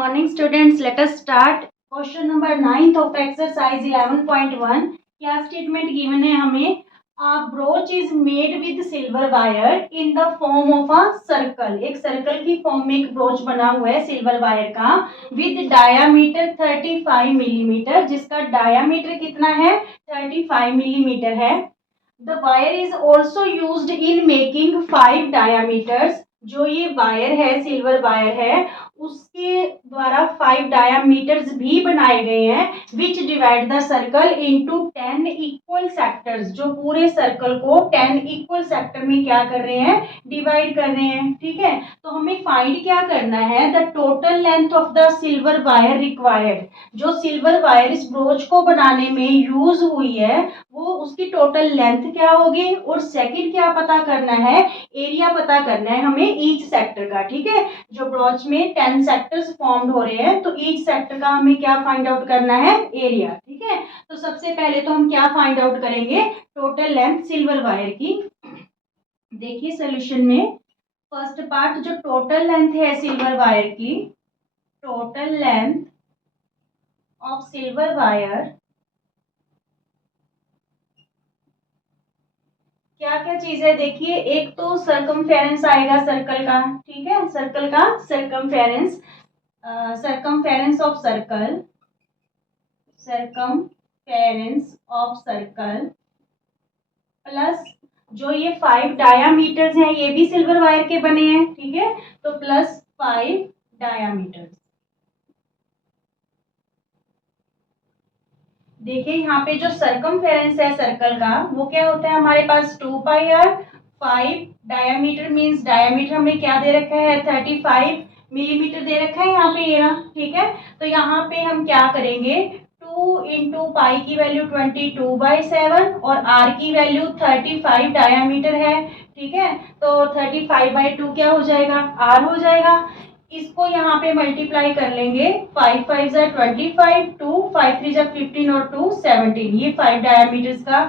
morning students, let us start question number 9 of exercise 11.1. क्या statement given है हमें? A brooch is made with silver wire in the form of a circle. एक circle की form में एक broach बना हुआ है सिल्वर वायर का विद डायामीटर 35 मिलीमीटर, जिसका डायामीटर कितना है 35 मिलीमीटर है. The wire is also used in making 5 diameters. जो ये वायर है सिल्वर वायर है उसके द्वारा 5 डायामीटर्स भी बनाए गए हैं विच divide the circle into 10 equal sectors. जो पूरे सर्कल को 10 इक्वल सेक्टर में क्या कर रहे हैं, डिवाइड कर रहे हैं. ठीक है, तो हमें फाइंड क्या करना है, the total length of the silver wire required. जो सिल्वर वायर इस ब्रोच को बनाने में यूज हुई है वो उसकी टोटल लेंथ क्या होगी, और सेकंड क्या पता करना है, एरिया पता करना है हमें ईच सेक्टर का. ठीक है, जो ब्रोच में 10 सेक्टर्स फॉर्म्ड हो रहे हैं तो ईच सेक्टर का हमें क्या फाइंड आउट करना है, एरिया. ठीक है, तो सबसे पहले तो हम क्या फाइंड आउट करेंगे, टोटल लेंथ सिल्वर वायर की. देखिए सोल्यूशन में फर्स्ट पार्ट जो टोटल लेंथ है सिल्वर वायर की, total length of silver wire क्या क्या चीज है. देखिए एक तो सर्कमफेरेंस आएगा सर्कल का. ठीक है, सर्कल का circumference, circumference of circle, circumference of circle plus जो ये 5 डायामीटर्स हैं ये भी सिल्वर वायर के बने हैं. ठीक है, तो प्लस 5 डायामीटर्स. देखिए यहाँ पे जो सर्कमफेरेंस है सर्कल का वो क्या होता है हमारे पास 2 पाई आर. 5 डायामीटर मींस डायामीटर हमें क्या दे रखा है 35 मिलीमीटर दे रखा है यहाँ पे ये ना. ठीक है, तो यहाँ पे हम क्या करेंगे 2 इंटू पाई की वैल्यू 22/7 और आर की वैल्यू 35 डायामीटर है. ठीक है, तो 35/2 क्या हो जाएगा, आर हो जाएगा. इसको यहाँ पे मल्टीप्लाई कर लेंगे. 5 5 जा 25, 2 5 3 जा 15 और 2 17. ये 5 डायमीटर्स का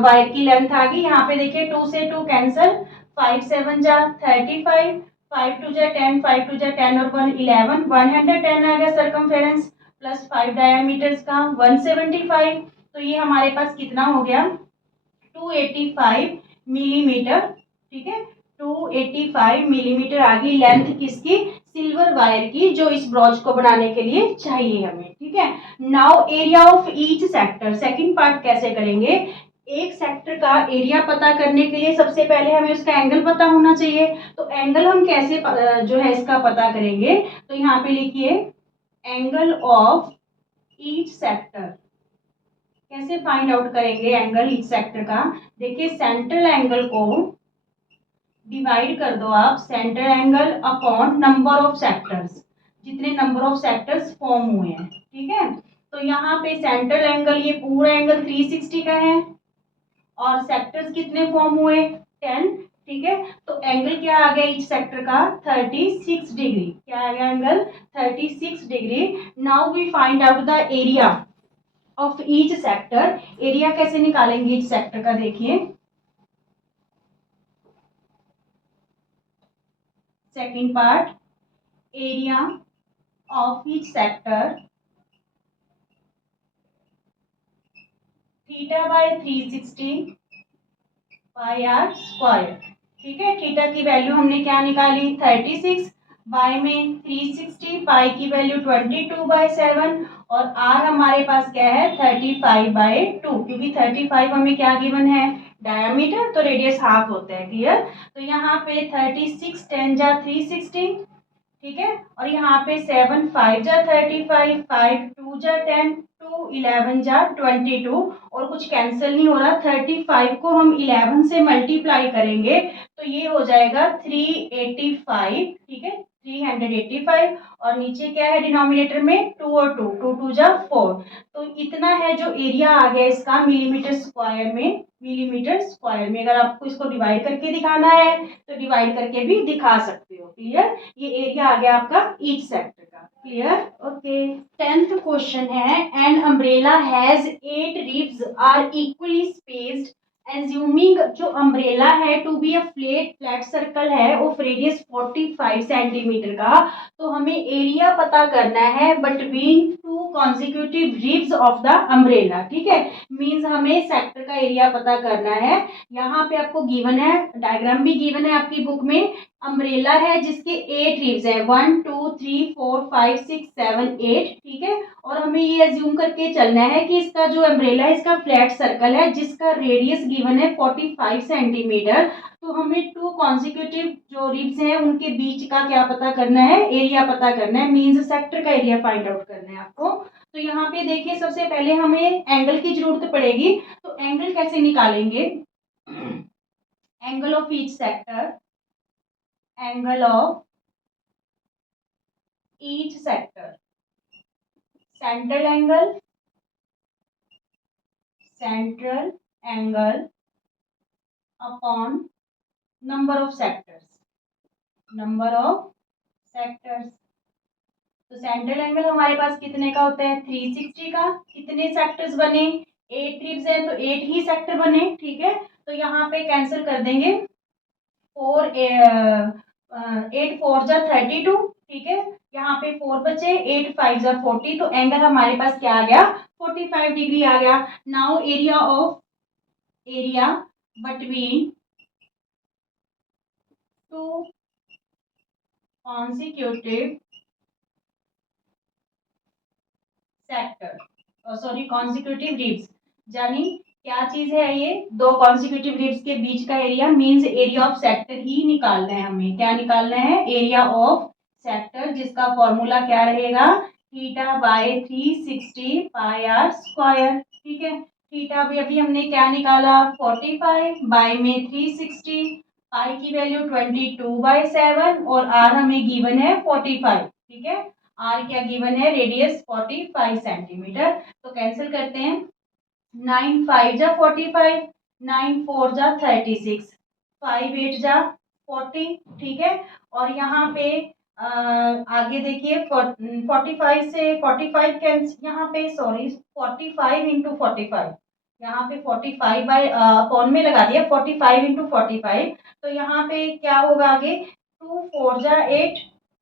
वायर की लेंथ आ गई. यहाँ पे देखिए 2 से 2 कैंसल, 5 7 जा 35, 5 2 जा 10, 5 2 जा 10 और 1 11, 110 आ गया सर्कमफेरेंस प्लस 5 डायमीटर्स का 175. तो ये हमारे पास कितना हो गया 285 मिलीमीटर. ठीक है, 285 मिलीमीटर आ गई लेंथ किसकी, सिल्वर वायर की, जो इस ब्रोच को बनाने के लिए चाहिए हमें. ठीक है, now area of each sector. Second part कैसे करेंगे, एक सेक्टर का एरिया पता करने के लिए सबसे पहले हमें उसका एंगल पता होना चाहिए. तो एंगल हम कैसे जो है इसका पता करेंगे, तो यहाँ पे लिखिए एंगल ऑफ ईच सेक्टर. कैसे फाइंड आउट करेंगे एंगल ईच सेक्टर का. देखिए सेंट्रल एंगल को डिवाइड कर दो आप, centre angle upon number of sectors, जितने नंबर ऑफ सेक्टर्स फॉर्म हुए हैं. ठीक है, तो यहाँ पे सेंट्रल एंगल ये पूरा एंगल 360 का है और सेक्टर्स कितने फॉर्म हुए 10. ठीक है, तो एंगल क्या आ गया ईच सेक्टर का 36 डिग्री. क्या आ गया angle 36 degree. Now we find out the area of each sector. Area कैसे निकालेंगे ईच सेक्टर का, देखिए second part area of each sector theta by 360 pi are square. ठीक है, थीटा की वैल्यू हमने क्या निकाली 36, बाय में 360, पाई की वैल्यू 22/7 और आर हमारे पास क्या है 35/2, क्योंकि 35 हमें क्या गिवन है डायमीटर, तो रेडियस हाफ होता है. क्लियर, तो यहाँ पे 36 10 जा 360. ठीक है, और यहाँ पे 7 5 जा 35, 5 2 जा 10, 2 11 जा 22 और कुछ कैंसिल नहीं हो रहा. 35 को हम 11 से मल्टीप्लाई करेंगे तो ये हो जाएगा 385. ठीक है, 385 और नीचे क्या है डिनोमिनेटर में 2 और 2, 2 2 जा 4. तो इतना है जो एरिया आ गया इसका मिलीमीटर स्क्वायर में. मिलीमीटर स्क्वायर में अगर आपको इसको डिवाइड करके दिखाना है तो डिवाइड करके भी दिखा सकते हो. क्लियर, ये एरिया आ गया आपका ईच सेक्टर का. Clear, okay. 10th क्वेश्चन है, an umbrella has 8 ribs are equally spaced assuming जो अम्ब्रेला है to be a flat circle है ऑफ रेडियस 45 सेंटीमीटर का, तो हमें एरिया पता करना है between two consecutive ribs of the umbrella. ठीक है, मींस हमें सेक्टर का एरिया पता करना है। यहाँ पे आपको गिवन है, डायग्राम भी गिवन है आपकी बुक में। अम्ब्रेला है जिसके 8 रिब्स है, 1 2 3 4 5 6 7 8। ठीक है, और हमें ये अज्यूम करके चलना है कि इसका जो अम्ब्रेला है इसका फ्लैट सर्कल है जिसका रेडियस गिवन है 45 सेंटीमीटर। तो हमें टू कॉन्जिक्यूटिव जो रिब्स हैं उनके बीच का क्या पता करना है, एरिया पता करना है, मींस सेक्टर का एरिया फाइंड आउट करना है आपको। तो यहाँ पे देखिए सबसे पहले हमें एंगल की जरूरत पड़ेगी। तो एंगल कैसे निकालेंगे, angle of each sector, angle of each sector, central angle, central angle upon number of sectors, number of sectors. तो सेंट्रल एंगल हमारे पास कितने का होता है, 360 का। कितने सेक्टर्स बने, 8 ट्रिप्स है तो 8 ही सेक्टर बने। ठीक है, तो यहाँ पे कैंसिल कर देंगे, 8 4 जा 32। ठीक है, यहाँ पे 4 बचे, 8 5 जा 40, तो एंगल हमारे पास क्या आ गया, 45 डिग्री आ गया। Now area between two consecutive sector, sorry consecutive ribs, यानी क्या चीज है ये, दो कॉन्सिक्यूटिव रिब्स के बीच का area, means area of sector ही निकालना है हमें। क्या निकालना है, एरिया ऑफ सेक्टर, जिसका फॉर्मूला क्या रहेगा, theta by 360 pi are square. ठीक है, थीटा भी अभी हमने क्या निकाला, 45 बाय में 360, पाई की वैल्यू 22/7 और आर हमें गिवन है 45। ठीक है, आर क्या गिवन है, रेडियस 45 सेंटीमीटर। तो कैंसिल करते हैं, 9 5 जा 45, 9 4 जा 36, 5 8 जा 40। ठीक है, और यहाँ पे आगे देखिए 45 से 45 कैंसिल, यहाँ पे सॉरी 45 इंटू 45, यहाँ पे 45 बाय अपॉन में लगा दिया, 45 इंटू 45। तो यहाँ पे क्या होगा आगे, 2 4 जा 8,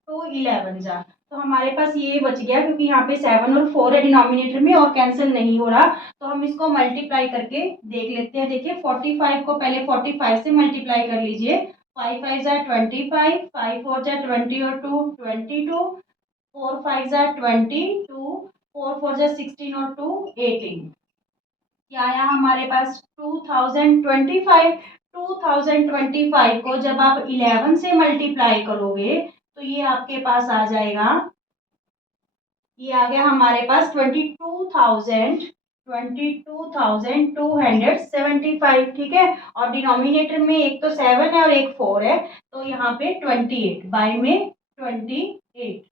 2 11 जा, तो हमारे पास ये बच गया क्योंकि यहाँ पे 7 और 4 है डिनोमिनेटर में और कैंसिल नहीं हो रहा। तो हम इसको मल्टीप्लाई करके देख लेते हैं। देखिए 45 को पहले 45 से मल्टीप्लाई कर लीजिए, 5 5 जा 25, 5 4 जा 20 और 2 22, 4 5 जा 22, 4 4 जा 16 और 2 18। क्या आया हमारे पास, 2025। 2025 को जब आप 11 से मल्टीप्लाई करोगे तो ये आपके पास आ जाएगा, ये आ गया हमारे पास 22,275। ठीक है, और डिनोमिनेटर में एक तो 7 है और एक 4 है, तो यहाँ पे 28 बाय में 28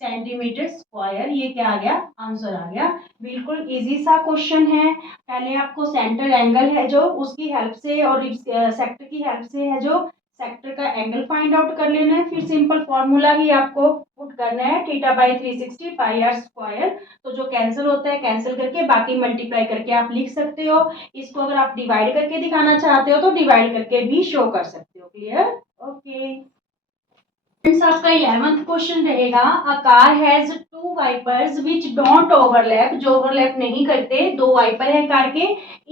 सेंटीमीटर स्क्वायर, ये क्या आ गया, आंसर आ गया। बिल्कुल इजी सा क्वेश्चन है। पहले आपको सेंट्रल एंगल है जो उसकी हेल्प से और सेक्टर की हेल्प से है जो सेक्टर का एंगल फाइंड आउट कर लेना है, फिर सिंपल फॉर्मूला ही आपको पुट करना है, theta by 360 pi are square. तो जो कैंसिल होता है कैंसिल करके बाकी मल्टीप्लाई करके आप लिख सकते हो। इसको अगर आप डिवाइड करके दिखाना चाहते हो तो डिवाइड करके भी शो कर सकते हो। Clear, okay. फ्रेंड्स आपका 11th क्वेश्चन रहेगा, a car has two wipers which don't overlap, जो ओवरलैप नहीं करते, दो वाइपर है कार के,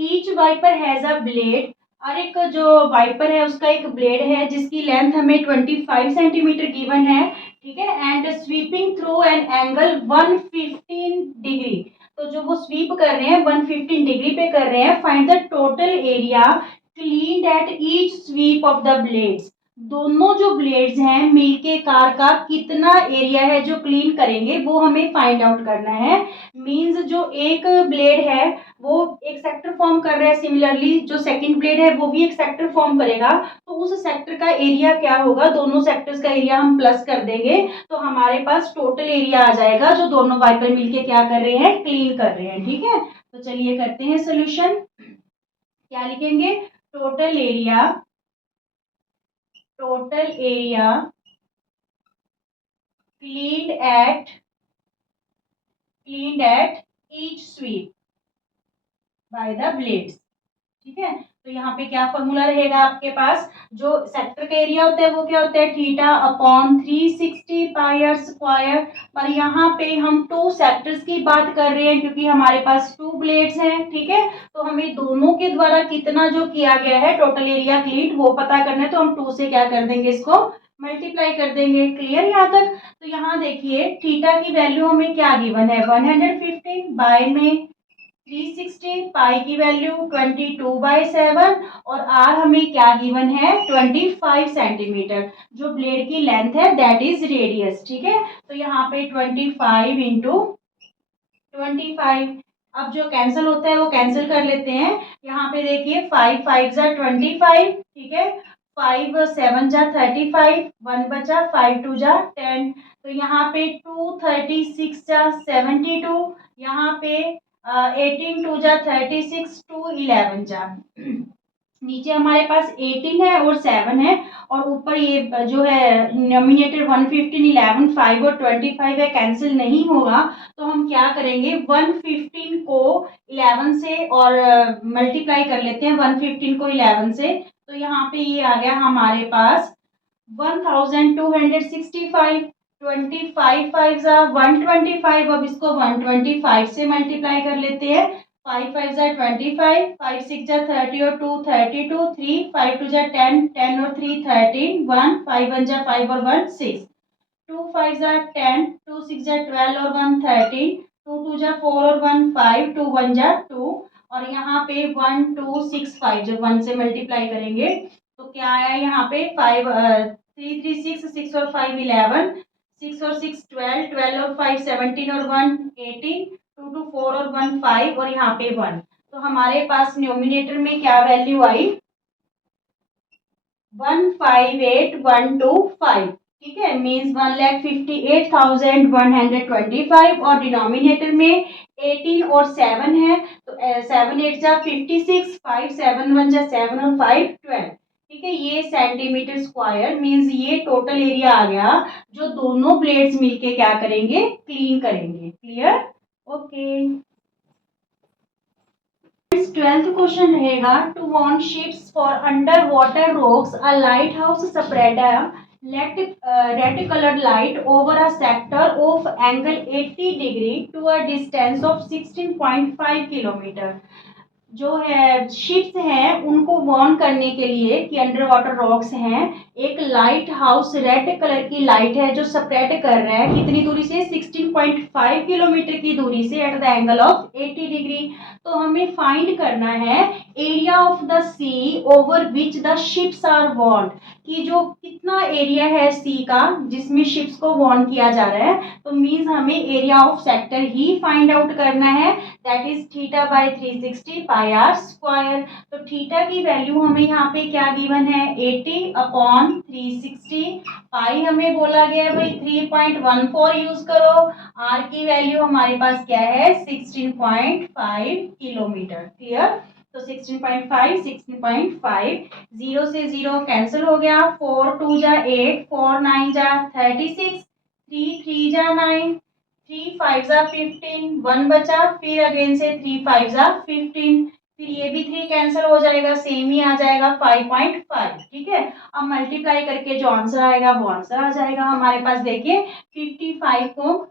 each wiper has a blade, और एक जो वाइपर है उसका एक ब्लेड है जिसकी लेंथ हमें 25 सेंटीमीटर गिवन है। ठीक है, and sweeping through an angle 115 degree, तो जो वो स्वीप कर रहे हैं 115 डिग्री पे कर रहे हैं, find the total area clean at each sweep of the blades, दोनों जो ब्लेड्स हैं मिलके कार का कितना एरिया है जो क्लीन करेंगे वो हमें फाइंड आउट करना है। मींस जो एक ब्लेड है वो एक सेक्टर फॉर्म कर रहा है, सिमिलरली जो सेकंड ब्लेड है वो भी एक सेक्टर फॉर्म करेगा, तो उस सेक्टर का एरिया क्या होगा, दोनों सेक्टर्स का एरिया हम प्लस कर देंगे तो हमारे पास टोटल एरिया आ जाएगा जो दोनों वाइपर मिलके क्या कर रहे हैं, क्लीन कर रहे हैं। ठीक है, तो चलिए करते हैं सोल्यूशन। क्या लिखेंगे, total area, total area cleaned at each sweep by the blades, ठीक है। तो यहाँ पे क्या फॉर्मूला रहेगा आपके पास, जो सेक्टर का एरिया होता है वो क्या होता है, theta upon 360 pi are square. पर यहाँ पे हम टू सेक्टर्स की बात कर रहे हैं क्योंकि हमारे पास टू ब्लेड्स हैं, ठीक है। तो हमें दोनों के द्वारा कितना जो किया गया है टोटल एरिया क्लीट वो पता करना है, तो हम टू से क्या कर देंगे, इसको मल्टीप्लाई कर देंगे। क्लियर यहाँ तक। तो यहाँ देखिए थीटा की वैल्यू हमें क्या गिवन है, 115 बाय में 360, पाई की वैल्यू 22/7 और आर हमें क्या गिवन है 25 सेंटीमीटर। जो ब्लेड की लेंथ है दैट इज रेडियस, ठीक है। तो यहाँ पे 25 इंटू 25, अब जो कैंसिल होता है वो कैंसिल कर लेते हैं। यहाँ पे देखिए 5 5 जा 25, ठीक है। 5 7 जा 35, 1 बचा, 5 2 जा 10। तो यहाँ पे 2 36 जा 72, यहाँ पे 18 2 जा 36, 2 11 जा नीचे हमारे पास 18 है और 7 है और ऊपर ये जो है नोमिनेटर 115 11 5 और 25 है, कैंसिल नहीं होगा। तो हम क्या करेंगे 115 को 11 से और मल्टीप्लाई कर लेते हैं 115 को 11 से। तो यहाँ पे ये आ गया हमारे पास 1265, 25 5 जा 125। अब इसको 125 से मल्टीप्लाई कर लेते हैं। 5 5 जा 25, 5 6 जा 30 और 2 32, 3 5 2 जा 10, 10 और 3 13, 1 5 1 जा 5 और 1 6, 2 5 जा 10, 2 6 जा 12 और 1 13, 2 2 जा 4 और 1 5, 2 1 जा 2 और यहाँ पे 1 2 6 5 जब 1 से मल्टीप्लाई करेंगे तो क्या आया यहाँ पे 5 3 3 6 6 और 5 11, 6 और 6 12, 12 और 5 17 और 1 18, 2 2 4 और 1 5 और यहाँ पे 1। तो हमारे पास न्यूमिनेटर में क्या वैल्यू आई 158125, ठीक है, मीन्स 1,58,125 और डिनोमिनेटर में 18 और 7 है तो 7 8 जा 56, 5 7 1 जा 7 और 5 12, ठीक है। ये सेंटीमीटर स्क्वायर मीन्स ये टोटल एरिया आ गया जो दोनों ब्लेड्स मिलके क्या करेंगे क्लीन करेंगे। Clear, okay. 12th क्वेश्चन रहेगा to warn ships for underwater rocks a lighthouse spread red coloured light over a sector of angle 80 degree to a distance of 16.5 kilometre. जो है ships हैं उनको warn करने के लिए कि under water rocks हैं, एक लाइट हाउस रेड कलर की लाइट है जो स्प्रेड कर रहा है कितनी दूरी से 16.5 किलोमीटर की दूरी से at the angle of 80 degree. तो हमें फाइंड करना है area of the sea over which the ships are warned, कि जो कितना एरिया है सी का जिसमें शिप्स को वार्न किया जा रहा है। तो मीन्स हमें एरिया ऑफ सेक्टर ही फाइंड आउट करना है, that is theta by 360 pi are square. तो थीटा की वैल्यू हमें यहाँ पे क्या गिवन है 80 अपॉन 360, पाई हमें बोला गया है भाई 3.14 यूज करो, आर की वैल्यू हमारे पास क्या है 16.5 किलोमीटर। क्लियर, तो 16.5 16.5, 0 से 0 कैंसिल हो गया, 4 2 जा 8, 4 9 जा 36, 3 3 जा 9, 3 5 जा 15, 1 बचा, फिर अगेन से 3 5 जा 15, फिर ये भी 3 कैंसिल हो जाएगा, सेम ही आ जाएगा 5.5, ठीक है। अब मल्टीप्लाई करके जो आंसर आएगा वो आंसर आ जाएगा हमारे पास। देखिए 55 को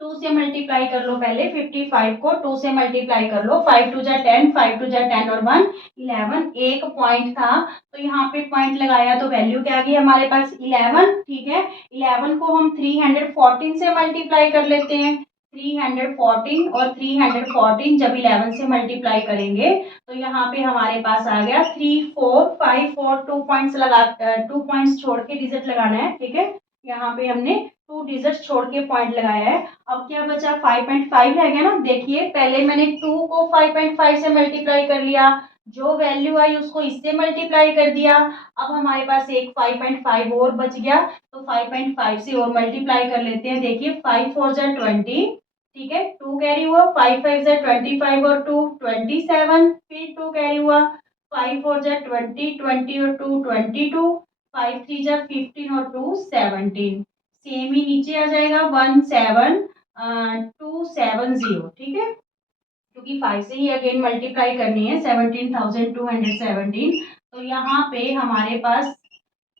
2 से मल्टीप्लाई कर लो, पहले 55 को 2 से मल्टीप्लाई कर लो, 5 2 जा 10, 5 2 जा 10 और 1 11, एक पॉइंट था तो यहाँ पे पॉइंट लगाया तो वैल्यू क्या आ गई हमारे पास 11, ठीक है। 11 को हम 314 से मल्टीप्लाई कर लेते हैं, 314 और 314 जब 11 से मल्टीप्लाई करेंगे तो यहाँ पे हमारे पास आ गया 3 4 5 4, 2 पॉइंट्स लगा 2 पॉइंट्स छोड़ के डिजिट लगाना है, ठीक है। यहाँ पे हमने 2 डिजिट छोड़ के पॉइंट लगाया है। अब क्या बचा 5.5 रह गया ना। देखिए पहले मैंने 2 को 5.5 से मल्टीप्लाई कर लिया, जो वैल्यू आई उसको इससे मल्टीप्लाई कर दिया, अब हमारे पास एक 5.5 और बच गया तो 5.5 से और मल्टीप्लाई कर लेते हैं। देखिए 5 4 जा 20, ठीक है, 2 कैरी हुआ, 5 5 जा 25 और 2 27, फिर 2 कैरी हुआ, 5 4 जा 20, 20 और 2 22, 5 3 जा 15 और 2 17, सेम ही नीचे आ जाएगा 17 270, ठीक है। क्योंकि 5 से ही अगेन मल्टीप्लाई करनी है 17,217। तो यहाँ पे हमारे पास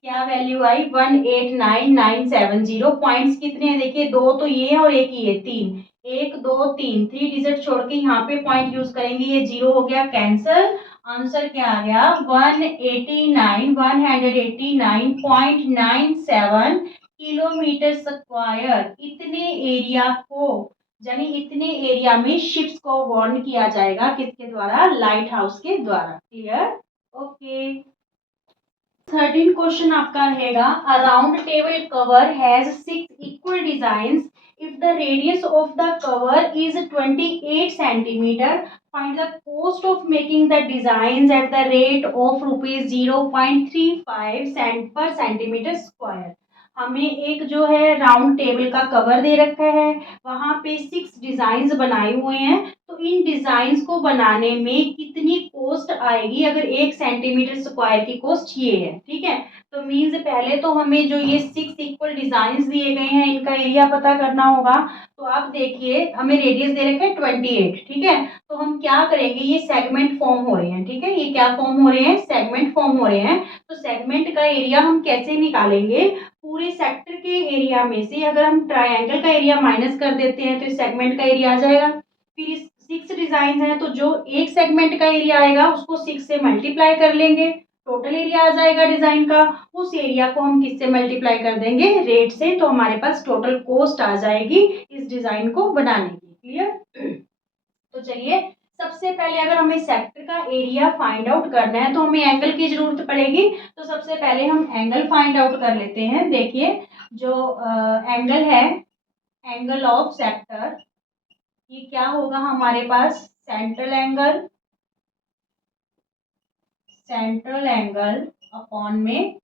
क्या वैल्यू आई 189970। पॉइंट्स कितने हैं देखिए, दो तो ये है और एक ये तीन, एक दो तीन, थ्री डिजिट छोड़ के यहाँ पे पॉइंट यूज करेंगे, ये जीरो हो गया कैंसल। आंसर क्या आ गया 189,189.97 किलोमीटर स्क्वायर। इतने एरिया को, यानी इतने एरिया में शिप्स को वार्न किया जाएगा, किसके द्वारा, लाइट हाउस के द्वारा। Clear, okay. 13 क्वेश्चन आपका रहेगा, a round table cover has 6 equal designs, if the radius of the cover is 28 centimetre, find the cost of making the designs at the rate of rupees 0.35 cent per centimetre square. हमें एक जो है round table का cover दे रखा है, वहां पे 6 डिजाइन बनाए हुए हैं, तो इन डिजाइन्स को बनाने में कितनी कॉस्ट आएगी, अगर 1 सेंटीमीटर स्क्वायर की कॉस्ट ये है, ठीक है। तो मीन्स पहले तो हमें जो ये 6 इक्वल डिजाइन दिए गए हैं इनका एरिया पता करना होगा। तो आप देखिए हमें रेडियस दे रखे हैं 28, ठीक है। तो हम क्या करेंगे, ये सेगमेंट फॉर्म हो रहे हैं, ठीक है, ये क्या फॉर्म हो रहे हैं, सेगमेंट फॉर्म हो रहे हैं। तो सेगमेंट का एरिया हम कैसे निकालेंगे, पूरे सेक्टर के एरिया में से अगर हम ट्रायंगल का एरिया माइनस कर देते हैं तो इस सेगमेंट का एरिया आ जाएगा। फिर इस 6 डिजाइन है तो जो एक सेगमेंट का एरिया आएगा उसको 6 से मल्टीप्लाई कर लेंगे, टोटल एरिया आ जाएगा डिजाइन का। उस एरिया को हम किससे मल्टीप्लाई कर देंगे, रेट से, तो हमारे पास टोटल कॉस्ट आ जाएगी इस डिजाइन को बनाने की। क्लियर। तो चलिए, सबसे पहले अगर हमें सेक्टर का एरिया फाइंड आउट करना है तो हमें एंगल की जरूरत पड़ेगी। तो सबसे पहले हम एंगल फाइंड आउट कर लेते हैं। देखिए जो एंगल है, एंगल ऑफ सेक्टर, ये क्या होगा हमारे पास, central angle, central angle upon में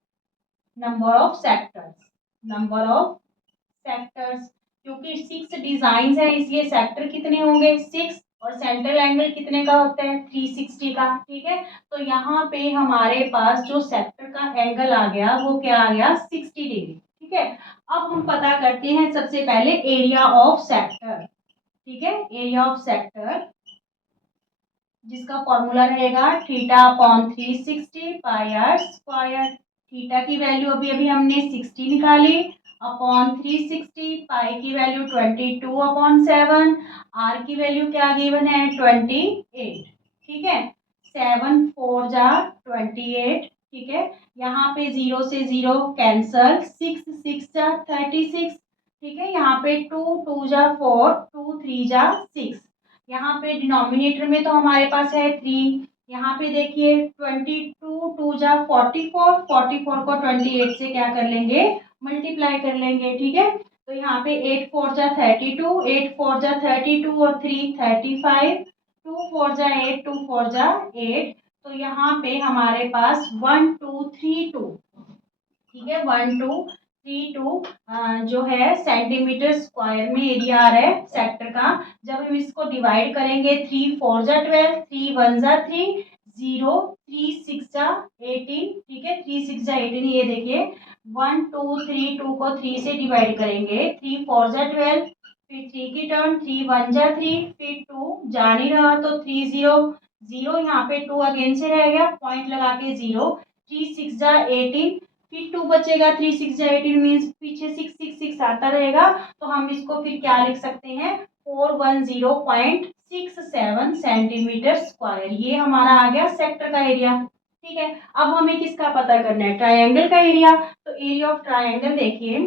number of sectors, number of sectors. क्योंकि 6 डिजाइन है इसलिए सेक्टर कितने होंगे 6, और सेंट्रल एंगल कितने का होता है 360 का, ठीक है। तो यहाँ पे हमारे पास जो सेक्टर का एंगल आ गया वो क्या आ गया 60 डिग्री, ठीक है। अब हम पता करते हैं सबसे पहले एरिया ऑफ सेक्टर, ठीक है, एरिया ऑफ सेक्टर जिसका फॉर्मूला रहेगा theta upon 360 pi are square. Theta की वैल्यू अभी अभी हमने 60 निकाली, अपॉन 360, पाई की वैल्यू 22 अपॉन 7, आर की वैल्यू क्या गिवन है 28, ठीक है। 7 4 जा 28, ठीक है। यहाँ पे 0 से 0 कैंसल, 6 6 जा 36, ठीक है। यहाँ पे 2 2 जा 4, 2 3 जा 6, यहाँ पे डिनोमिनेटर में तो हमारे पास है 3, यहाँ पे देखिए 22 2 जा 44, 44 को 28 से क्या कर लेंगे, मल्टीप्लाई कर लेंगे, ठीक है। तो यहाँ पे 8 4 जा 32, 8 4 जा 32 और 3 35, 2 4 जा 8, 2 4 जा 8। तो यहाँ पे हमारे पास 1 2 3 2, ठीक है, 1 2 3 2 जो है सेंटीमीटर स्क्वायर में एरिया आ रहा है सेक्टर का। जब हम इसको डिवाइड करेंगे 3 4 जा 12, 3 1 जा 3, 0 3 6 जा 18, ठीक है, 3 6 जा 18, ये देखिए 1 2 3 2 को 3 से डिवाइड करेंगे, 3 4 जा 12, फिर 3 की टर्न, 3 1 जा 3, फिर 2 जा नहीं रहा तो 3 0 0, यहाँ पे 2 अगेन से रह गया, पॉइंट लगा के 0, 3 6 जा 18, फिर 2 बचेगा, 3 6 जा 18 मीन्स पीछे 6 6 6 आता रहेगा। तो हम इसको फिर क्या लिख सकते हैं 410.67 सेंटीमीटर स्क्वायर, ये हमारा आ गया सेक्टर का एरिया, ठीक है। अब हमें किसका पता करना है, ट्रायंगल का एरिया। तो एरिया ऑफ ट्रायंगल देखिए,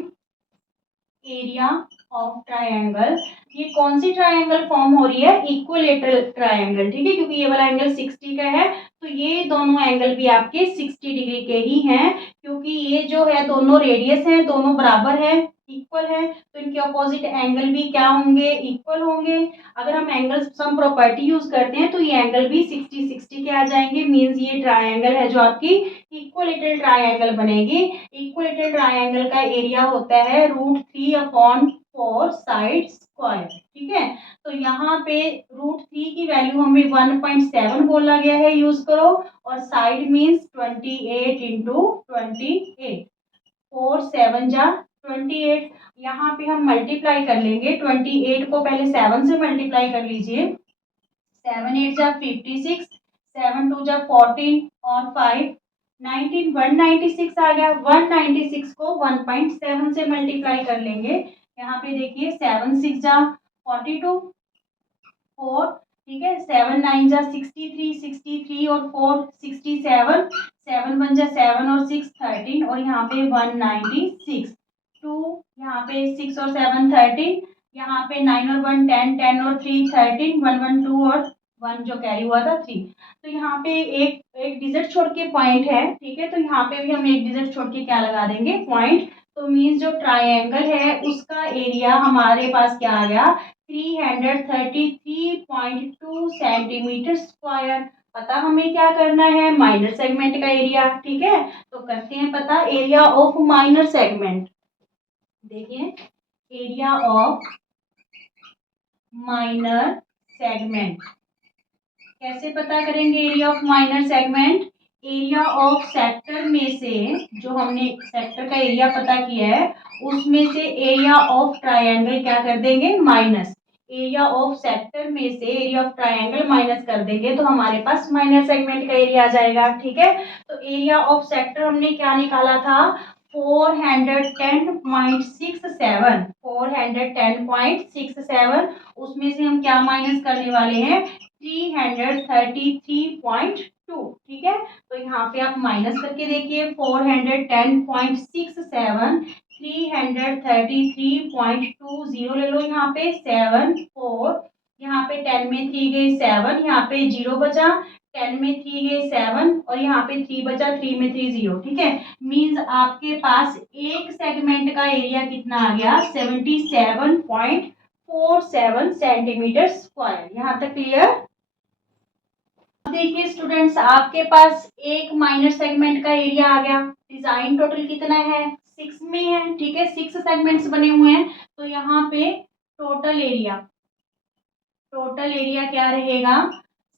एरिया ऑफ ट्रायंगल, ये कौन सी ट्रायंगल फॉर्म हो रही है, इक्विलेटरल ट्रायंगल, ठीक है, क्योंकि ये वाला एंगल 60 का है तो ये दोनों एंगल भी आपके 60 डिग्री के ही हैं, क्योंकि ये जो है दोनों रेडियस है, दोनों बराबर है, इक्वल है, तो इनके अपोजिट एंगल भी क्या होंगे, इक्वल होंगे। अगर हम एंगल सम प्रॉपर्टी यूज करते हैं तो ये एंगल भी 60 60 के आ जाएंगे, मींस ये ट्रायंगल है जो आपकी इक्विलेटरल ट्रायंगल बनेगी। इक्विलेटरल ट्रायंगल का एरिया होता है √3/4 साइड स्क्वायर, ठीक है। तो यहाँ पे √3 की वैल्यू हमें 1.7 बोला गया है, यूज करो, और साइड मीन्स 28 इंटू 28, 4 7 जा 28, यहाँ पे हम मल्टीप्लाई कर लेंगे, 28 को पहले 7 से मल्टीप्लाई कर लीजिए, 7 8 जा 56, 7 2 जा 14 और 5 19, 196 आ गया। 196 को 1.7 से मल्टीप्लाई कर लेंगे। यहाँ पे देखिए 7 6 जा 42, 4, ठीक है, 7 9 जा 63, 63 और 4 67, 7 1 जा 7 और 6 13 और यहाँ पे 196, 2 यहाँ पे 6 और 7 13, यहाँ पे 9 और 1 10, 10 और 3 13, 1 1 2 और 1 जो कैरी हुआ था 3। तो यहाँ पे एक एक डिजिट छोड़ के पॉइंट है, ठीक है, तो यहाँ पे भी हम एक डिजिट छोड़ के क्या लगा देंगे, पॉइंट। तो मीन्स जो ट्राइंगल है उसका एरिया हमारे पास क्या आ गया, 333.2 सेंटीमीटर स्क्वायर। पता हमें क्या करना है, माइनर सेगमेंट का एरिया, ठीक है। तो करते हैं पता, एरिया ऑफ माइनर सेगमेंट। देखिए एरिया ऑफ माइनर सेगमेंट कैसे पता करेंगे, area of minor segment, area of sector में से, जो हमने सेक्टर का एरिया पता किया है उसमें से एरिया ऑफ ट्रायंगल क्या कर देंगे, माइनस। एरिया ऑफ सेक्टर में से एरिया ऑफ ट्रायंगल माइनस कर देंगे तो हमारे पास माइनर सेगमेंट का एरिया आ जाएगा, ठीक है। तो एरिया ऑफ सेक्टर हमने क्या निकाला था, 410.67, 410.67, उसमें से हम क्या माइनस करने वाले हैं, 333.2, ठीक है। तो यहाँ पे आप माइनस करके देखिए, 410.67, 333.20 ले लो, यहाँ पे 7 4, यहाँ पे 10 में 3 गए 7, यहाँ पे 0 बचा, 10 में 3 गए 7 और यहाँ पे 3 बचा, 3 में 3 0, ठीक है। मीन्स आपके पास एक सेगमेंट का एरिया कितना आ गया, 77.47 सेंटीमीटर स्क्वायर। यहाँ तक क्लियर। देखिए स्टूडेंट्स, आपके पास एक माइनर सेगमेंट का एरिया आ गया। डिजाइन टोटल कितना है, 6 में है, ठीक है, 6 सेगमेंट्स बने हुए हैं। तो यहाँ पे टोटल एरिया क्या रहेगा,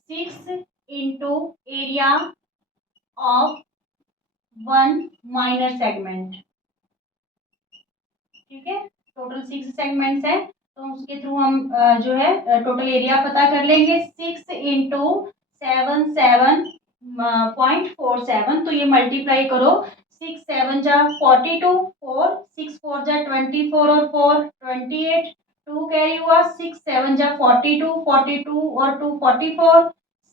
6 into area of 1 minor segment, ठीक है। टोटल 6 सेगमेंट्स है तो उसके थ्रू हम जो है टोटल एरिया पता कर लेंगे। 6 इंटू 77.47, तो ये मल्टीप्लाई करो, 6 7 जा 42, 4 6 4 जा 24 और 4 28, 2 कैरी हुआ, 6 7 जा 42, 42 और 2 44,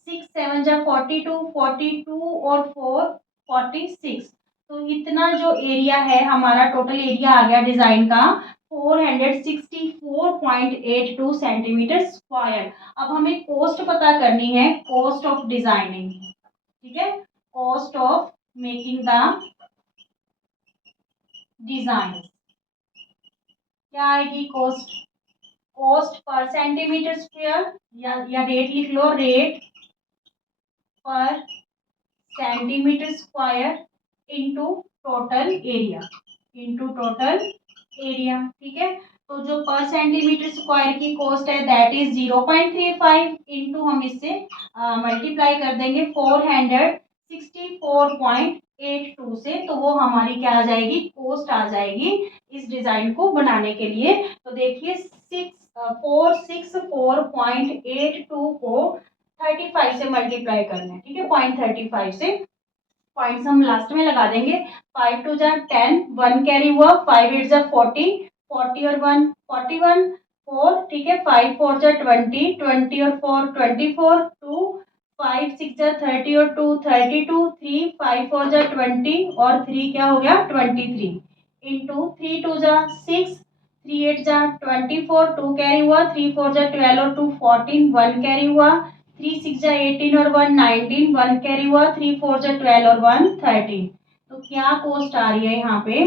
6 7 जा 42, 42 और 4 46। तो इतना जो एरिया है हमारा, टोटल एरिया आ गया डिजाइन का 464.82 सेंटीमीटर स्क्वायर। अब हमें कॉस्ट पता करनी है, कॉस्ट ऑफ डिजाइनिंग, ठीक है, cost of making the design क्या आएगी, cost, cost per centimetre square, या रेट लिख लो, रेट पर centimetre square into total area, ठीक है। तो जो पर सेंटीमीटर स्क्वायर की कॉस्ट है दैट इज 0.35 इंटू हम इससे मल्टीप्लाई कर देंगे 464.82 से, तो वो हमारी क्या आ जाएगी, कॉस्ट आ जाएगी इस डिजाइन को बनाने के लिए। तो देखिए 464.82 को 35 से मल्टीप्लाई करना है, ठीक है, 0.35 से, पॉइंट्स हम लास्ट में लगा देंगे। 5 2 जा 10, 1 कैरी हुआ, 5 8 जा 40, 40 और 1 41, 4, ठीक है, 5 4 जा 20, 20 और 4 24, 2 5 6 जा 30 और 2 32, 3 5 4 जा 20 और 3 क्या हो गया 23, इंटू 3 2 जा 6, 3 8 जा 24, 2 कैरी हुआ, 3 4 जा 12 और 2 14, 1 कैरी हुआ, 3 6 जा 18 और 1 19, 1 कैरी हुआ, 3 4 जा 12 और 1 13। तो क्या कॉस्ट आ रही है यहाँ पे,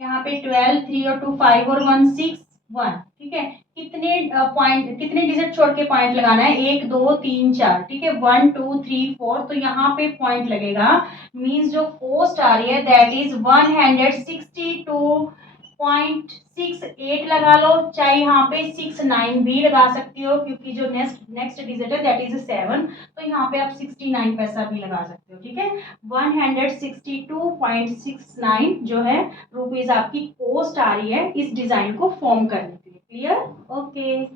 12 3 और 2 5 और 1 6 1, ठीक है। कितने पॉइंट, कितने डिजिट छोड़ के पॉइंट लगाना है, 1 2 3 4, ठीक है, 1 2 3 4, तो यहाँ पे पॉइंट लगेगा। मींस जो कॉस्ट आ रही है दैट इज 162.68 लगा लो, चाहे यहाँ पे 69 भी लगा सकती हो क्योंकि जो नेक्स्ट डिजिट है दैट इज 7, तो यहाँ पे आप 69 पैसा भी लगा सकते हो, ठीक है। 162.69 जो है रुपीज आपकी कॉस्ट आ रही है इस डिजाइन को फॉर्म करने के लिए। Clear, okay.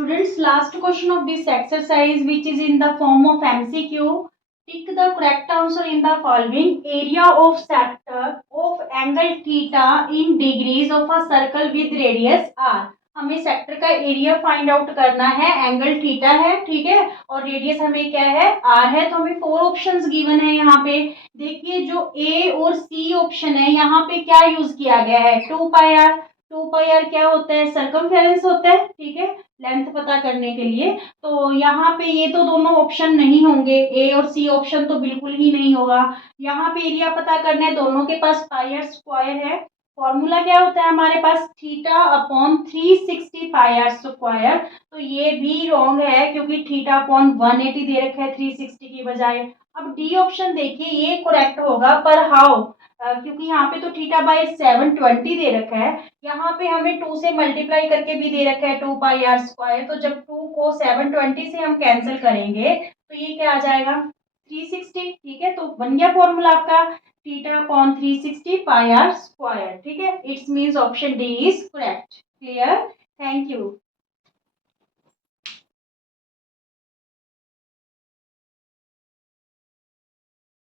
Students, last question of this exercise, which is in the form of MCQ. Tick the correct answer in the following. Area of sector of angle theta in degrees of a circle with radius r. हमें sector का area find out करना है, angle theta है, ठीक है, और radius हमें क्या है, आर है। तो हमें 4 ऑप्शंस गिवन है यहाँ पे। देखिए जो ए और सी ऑप्शन है, यहाँ पे क्या यूज किया गया है, 2 पाई आर। 2 पाई आर क्या होता है, सरकमफेरेंस होता है, ठीक है, लेंथ पता करने के लिए। तो यहाँ पे ये तो दोनों ऑप्शन नहीं होंगे, ए और सी ऑप्शन तो बिल्कुल ही नहीं होगा। यहाँ पे एरिया पता करना है, दोनों के पास पाई आर स्क्वायर है। फॉर्मूला क्या होता है हमारे पास, theta upon 360 pi are square. तो ये भी रॉन्ग है, क्योंकि थीटा अपॉन 180 दे रखा है 360 की बजाय। अब डी ऑप्शन देखिए, ये करेक्ट होगा, पर हाउ, क्योंकि यहाँ पे तो थीटा बाई 720 दे रखा है, यहाँ पे हमें 2 से मल्टीप्लाई करके भी दे रखा है 2 पाई आर स्क्वायर। तो जब 2 को 720 से हम कैंसिल करेंगे तो ये क्या आ जाएगा, 360, ठीक है। तो बन गया फॉर्मूला आपका, theta upon 360 pi are square, ठीक है। It's means option D is correct. Clear, thank you.